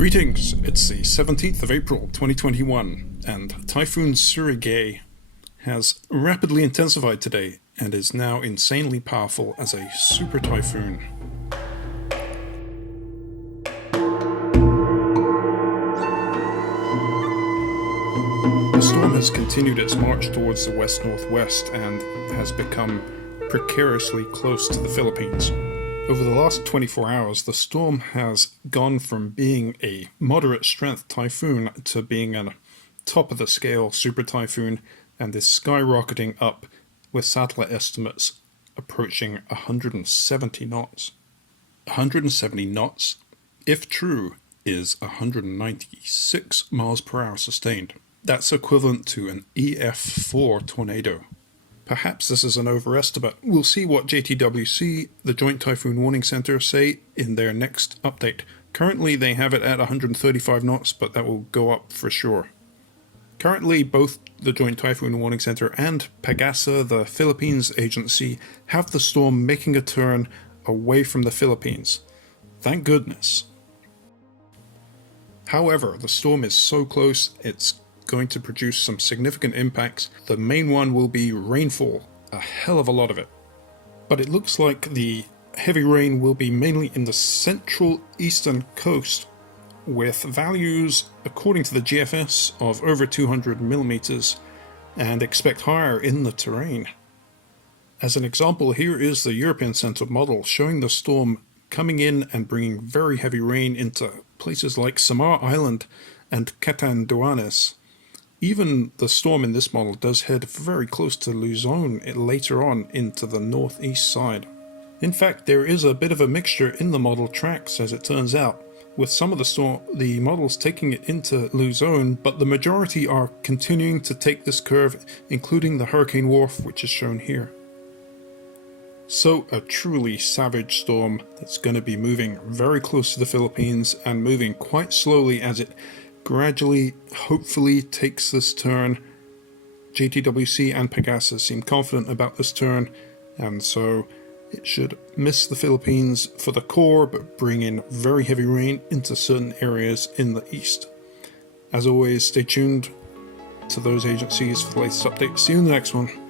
Greetings, it's the 17th of April 2021, and Typhoon Surigae has rapidly intensified today and is now insanely powerful as a super typhoon. The storm has continued its march towards the west-northwest and has become precariously close to the Philippines. Over the last 24 hours, the storm has gone from being a moderate-strength typhoon to being a top-of-the-scale super typhoon and is skyrocketing up with satellite estimates approaching 170 knots. 170 knots, if true, is 196 miles per hour sustained. That's equivalent to an EF4 tornado. Perhaps this is an overestimate. We'll see what JTWC, the Joint Typhoon Warning Center, say in their next update. Currently they have it at 135 knots, but that will go up for sure. Currently both the Joint Typhoon Warning Center and PAGASA, the Philippines agency, have the storm making a turn away from the Philippines. Thank goodness. However, the storm is so close, it's going to produce some significant impacts. The main one will be rainfall, a hell of a lot of it. But it looks like the heavy rain will be mainly in the central eastern coast, with values, according to the GFS, of over 200 millimeters, and expect higher in the terrain. As an example, here is the European Center model showing the storm coming in and bringing very heavy rain into places like Samar Island and Catanduanes. Even the storm in this model does head very close to Luzon later on into the northeast side. In fact, there is a bit of a mixture in the model tracks, as it turns out, with some of the models taking it into Luzon, but the majority are continuing to take this curve, including the Hurricane Wharf, which is shown here. So a truly savage storm that's going to be moving very close to the Philippines and moving quite slowly as it gradually, hopefully, takes this turn. JTWC and PAGASA seem confident about this turn, and so it should miss the Philippines for the core, but bring in very heavy rain into certain areas in the east. As always, stay tuned to those agencies for the latest updates. See you in the next one.